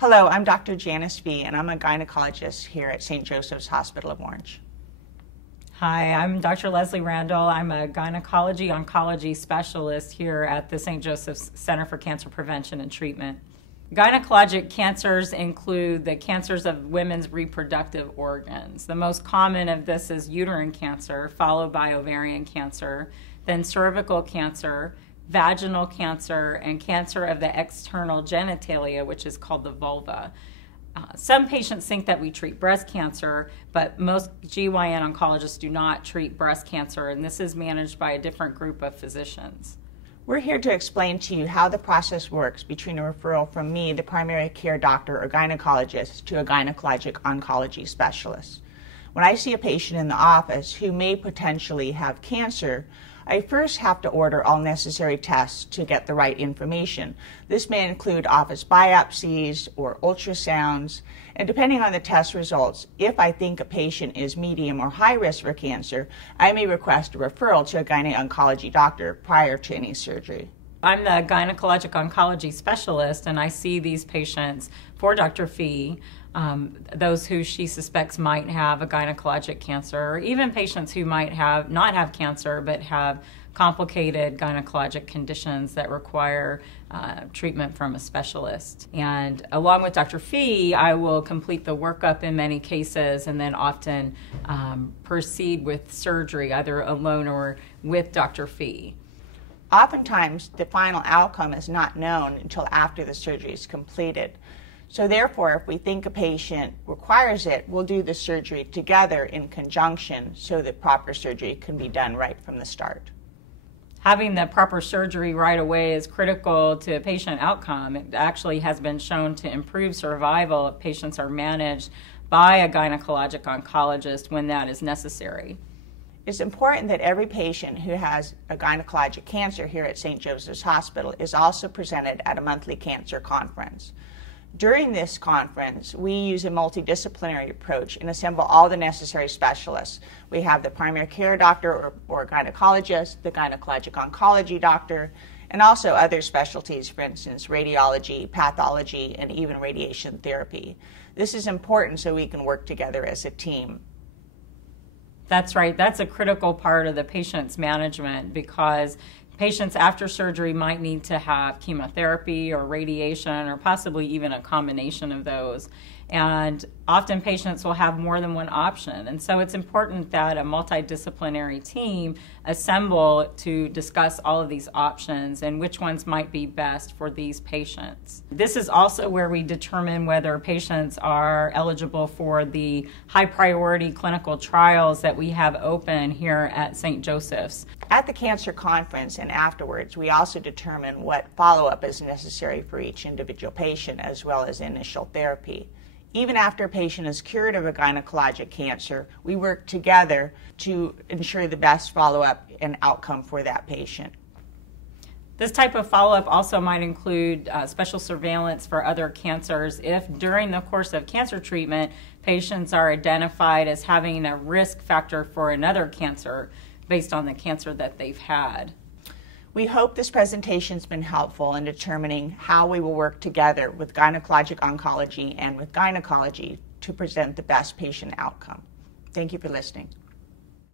Hello, I'm Dr. Janis and I'm a gynecologist here at St. Joseph's Hospital of Orange. Hi, I'm Dr. Leslie Randall. I'm a gynecology-oncology specialist here at the St. Joseph's Center for Cancer Prevention and Treatment. Gynecologic cancers include the cancers of women's reproductive organs. The most common of this is uterine cancer, followed by ovarian cancer, then cervical cancer, vaginal cancer, and cancer of the external genitalia, which is called the vulva. Some patients think that we treat breast cancer, but most GYN oncologists do not treat breast cancer, and this is managed by a different group of physicians. We're here to explain to you how the process works between a referral from me, the primary care doctor or gynecologist, to a gynecologic oncology specialist. When I see a patient in the office who may potentially have cancer, I first have to order all necessary tests to get the right information. This may include office biopsies or ultrasounds, and depending on the test results, if I think a patient is medium or high risk for cancer, I may request a referral to a gyne-oncology doctor prior to any surgery. I'm the gynecologic oncology specialist, and I see these patients for Dr. Fee, those who she suspects might have a gynecologic cancer, or even patients who might not have cancer but have complicated gynecologic conditions that require treatment from a specialist. And along with Dr. Fee, I will complete the workup in many cases and then often proceed with surgery, either alone or with Dr. Fee. Oftentimes, the final outcome is not known until after the surgery is completed. So therefore, if we think a patient requires it, we'll do the surgery together in conjunction so that proper surgery can be done right from the start. Having the proper surgery right away is critical to patient outcome. It actually has been shown to improve survival if patients are managed by a gynecologic oncologist when that is necessary. It's important that every patient who has a gynecologic cancer here at St. Joseph's Hospital is also presented at a monthly cancer conference. During this conference, we use a multidisciplinary approach and assemble all the necessary specialists. We have the primary care doctor or gynecologist, the gynecologic oncology doctor, and also other specialties, for instance, radiology, pathology, and even radiation therapy. This is important so we can work together as a team. That's right. That's a critical part of the patient's management because patients after surgery might need to have chemotherapy or radiation or possibly even a combination of those. And often patients will have more than one option. And so it's important that a multidisciplinary team assemble to discuss all of these options and which ones might be best for these patients. This is also where we determine whether patients are eligible for the high priority clinical trials that we have open here at St. Joseph's. At the cancer conference and afterwards, we also determine what follow-up is necessary for each individual patient as well as initial therapy. Even after a patient is cured of a gynecologic cancer, we work together to ensure the best follow-up and outcome for that patient. This type of follow-up also might include special surveillance for other cancers if during the course of cancer treatment, patients are identified as having a risk factor for another cancer based on the cancer that they've had. We hope this presentation has been helpful in determining how we will work together with gynecologic oncology and with gynecology to present the best patient outcome. Thank you for listening.